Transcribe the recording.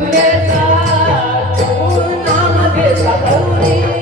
Yes, I do not get a